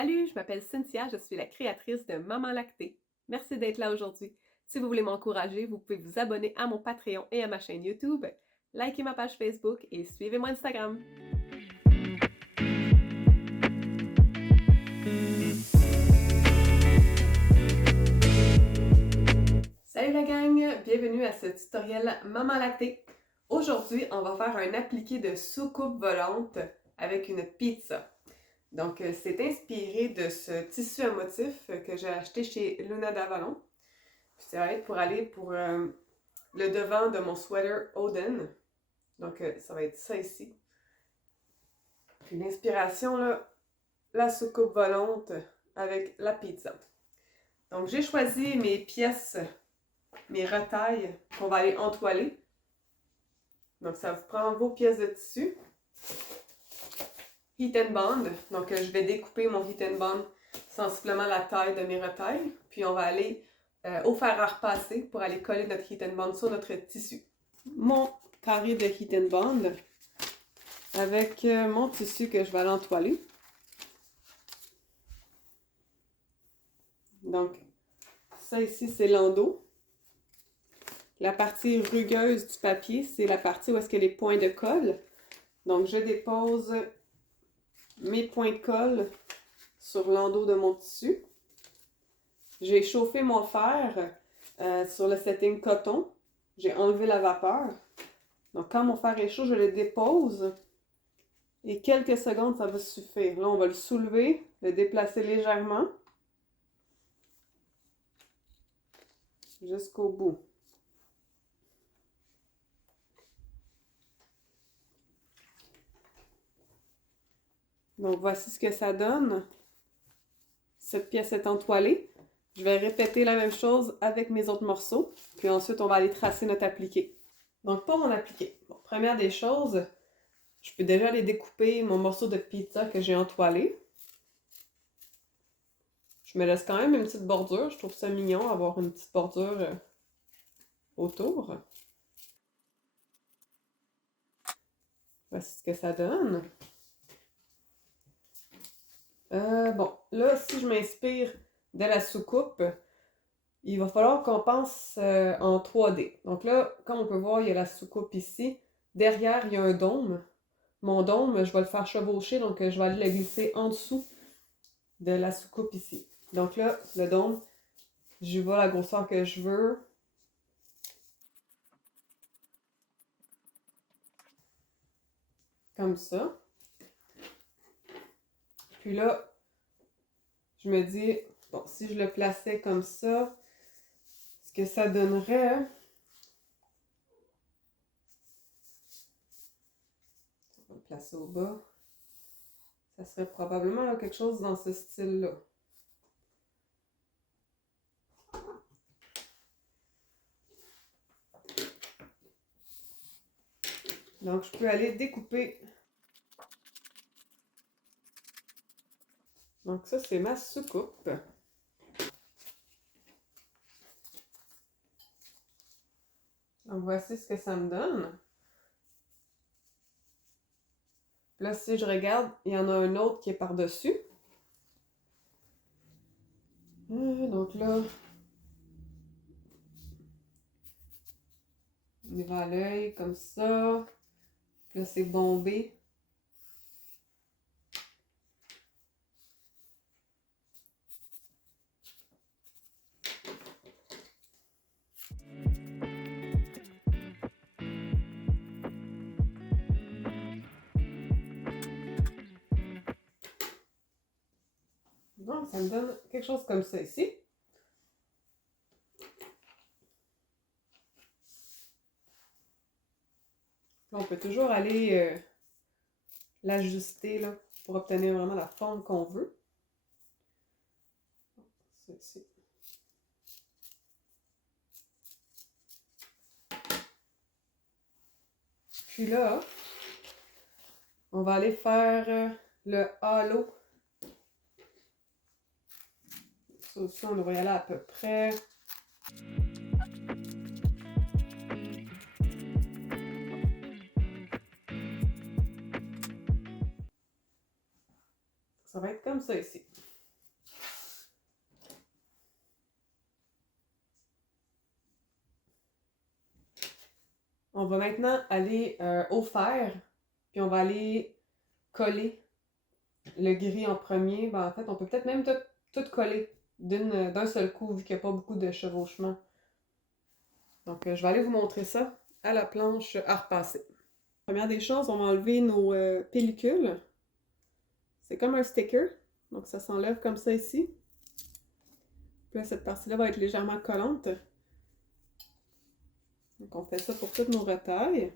Salut, je m'appelle Cynthia, je suis la créatrice de Maman Lactée. Merci d'être là aujourd'hui. Si vous voulez m'encourager, vous pouvez vous abonner à mon Patreon et à ma chaîne YouTube, liker ma page Facebook et suivez-moi Instagram. Salut la gang, bienvenue à ce tutoriel Maman Lactée. Aujourd'hui, on va faire un appliqué de soucoupe volante avec une pizza. Donc, c'est inspiré de ce tissu à motif que j'ai acheté chez Luna d'Avalon. Puis ça va être pour aller pour le devant de mon sweater Odin. Donc, ça va être ça ici. Puis l'inspiration, là, la soucoupe volante avec la pizza. Donc, j'ai choisi mes pièces, mes retailles qu'on va aller entoiler. Donc, ça vous prend vos pièces de tissu. Heat and Bond. Donc, je vais découper mon Heat and Bond sensiblement la taille de mes retailles. Puis, on va aller au fer à repasser pour aller coller notre Heat and Bond sur notre tissu. Mon carré de Heat and Bond avec mon tissu que je vais aller entoiler. Donc, ça ici, c'est l'endos. La partie rugueuse du papier, c'est la partie où est-ce que les points de colle. Donc, je dépose mes points de colle sur l'endos de mon tissu. J'ai chauffé mon fer sur le setting coton. J'ai enlevé la vapeur. Donc, quand mon fer est chaud, je le dépose. Et quelques secondes, ça va suffire. Là, on va le soulever, le déplacer légèrement. Jusqu'au bout. Donc, voici ce que ça donne. Cette pièce est entoilée. Je vais répéter la même chose avec mes autres morceaux. Puis ensuite, on va aller tracer notre appliqué. Donc, pour mon appliqué, bon, première des choses, je peux déjà aller découper mon morceau de pizza que j'ai entoilé. Je me laisse quand même une petite bordure. Je trouve ça mignon, avoir une petite bordure autour. Voici ce que ça donne. Bon, là, si je m'inspire de la soucoupe, il va falloir qu'on pense en 3D. Donc là, comme on peut voir, il y a la soucoupe ici. Derrière, il y a un dôme. Mon dôme, je vais le faire chevaucher, donc je vais aller le glisser en dessous de la soucoupe ici. Donc là, le dôme, j'y vais la grosseur que je veux. Comme ça. Puis là, je me dis, bon, si je le plaçais comme ça, ce que ça donnerait... On va le placer au bas. Ça serait probablement là, quelque chose dans ce style-là. Donc, je peux aller découper. Donc, ça, c'est ma soucoupe. Donc, voici ce que ça me donne. Là, si je regarde, il y en a un autre qui est par-dessus. Donc là, il va à l'œil comme ça. Puis là, c'est bombé. Donc, ça me donne quelque chose comme ça ici. Là, on peut toujours aller l'ajuster là, pour obtenir vraiment la forme qu'on veut. Ceci. Puis là, on va aller faire le halo. Ça aussi, on devrait y aller à peu près. Ça va être comme ça ici. On va maintenant aller au fer, puis on va aller coller le gris en premier. Ben, en fait, on peut peut-être même tout coller d'un seul coup, vu qu'il n'y a pas beaucoup de chevauchement. Donc, je vais aller vous montrer ça à la planche à repasser. Première des choses, on va enlever nos pellicules. C'est comme un sticker, donc ça s'enlève comme ça ici. Puis là, cette partie-là va être légèrement collante. Donc, on fait ça pour toutes nos retailles.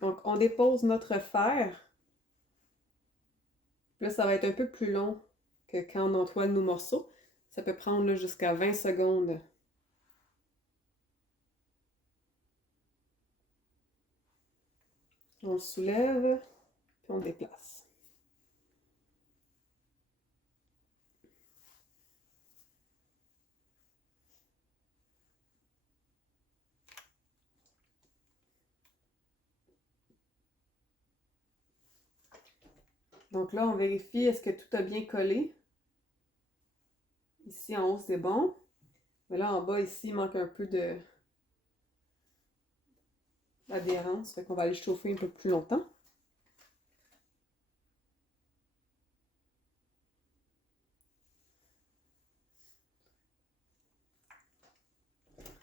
Donc, on dépose notre fer. Là, ça va être un peu plus long que quand on entoile nos morceaux. Ça peut prendre jusqu'à 20 secondes. On le soulève, puis on le déplace. Donc là, on vérifie est-ce que tout a bien collé. Ici, en haut, c'est bon. Mais là, en bas, ici, il manque un peu d'adhérence. Fait qu'on va aller chauffer un peu plus longtemps.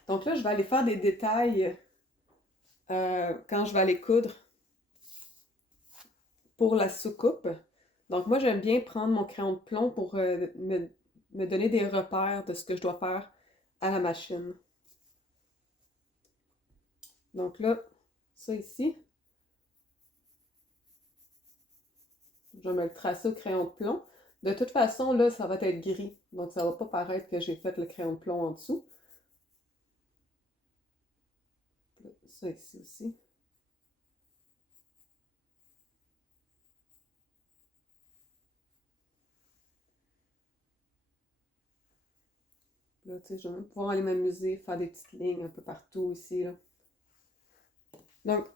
Donc là, je vais aller faire des détails quand je vais aller coudre pour la soucoupe. Donc moi, j'aime bien prendre mon crayon de plomb pour me donner des repères de ce que je dois faire à la machine. Donc là, ça ici, je vais me le tracer au crayon de plomb. De toute façon, là, ça va être gris. Donc ça va pas paraître que j'ai fait le crayon de plomb en dessous. Ça ici aussi. Là, tu sais, je vais même pouvoir aller m'amuser, faire des petites lignes un peu partout ici, là. Donc,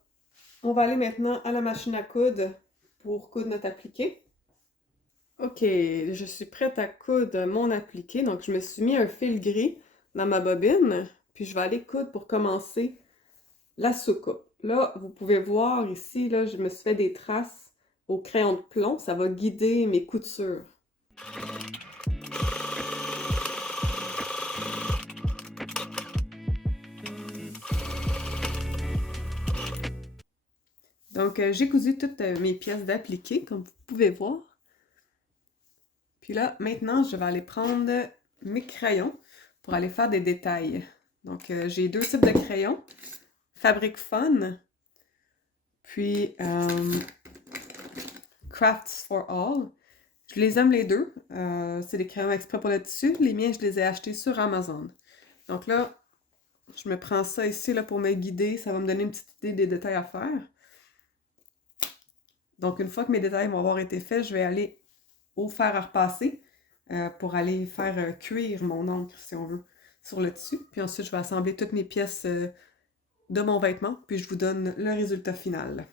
on va aller maintenant à la machine à coudre pour coudre notre appliqué. Ok, je suis prête à coudre mon appliqué. Donc, je me suis mis un fil gris dans ma bobine. Puis, je vais aller coudre pour commencer la soucoupe. Là, vous pouvez voir ici, là, je me suis fait des traces au crayon de plomb. Ça va guider mes coutures. Donc, j'ai cousu toutes mes pièces d'appliqué, comme vous pouvez voir. Puis là, maintenant, je vais aller prendre mes crayons pour aller faire des détails. Donc, j'ai deux types de crayons. Fabric Fun, puis Crafts for All. Je les aime les deux. C'est des crayons exprès pour le tissu. Les miens, je les ai achetés sur Amazon. Donc là, je me prends ça ici là, pour me guider. Ça va me donner une petite idée des détails à faire. Donc, une fois que mes détails vont avoir été faits, je vais aller au fer à repasser pour aller faire cuire mon encre, si on veut, sur le tissu. Puis ensuite, je vais assembler toutes mes pièces de mon vêtement, puis je vous donne le résultat final.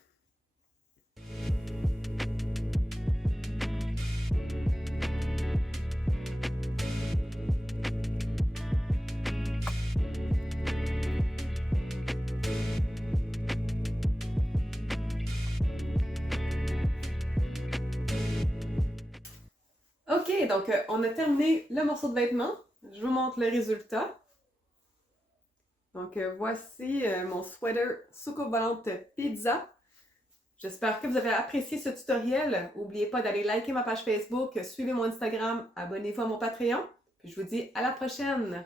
Ok, donc on a terminé le morceau de vêtement. Je vous montre le résultat. Donc voici mon sweater soucoupe volante pizza. J'espère que vous avez apprécié ce tutoriel. N'oubliez pas d'aller liker ma page Facebook, suivez mon Instagram, abonnez-vous à mon Patreon. Puis je vous dis à la prochaine!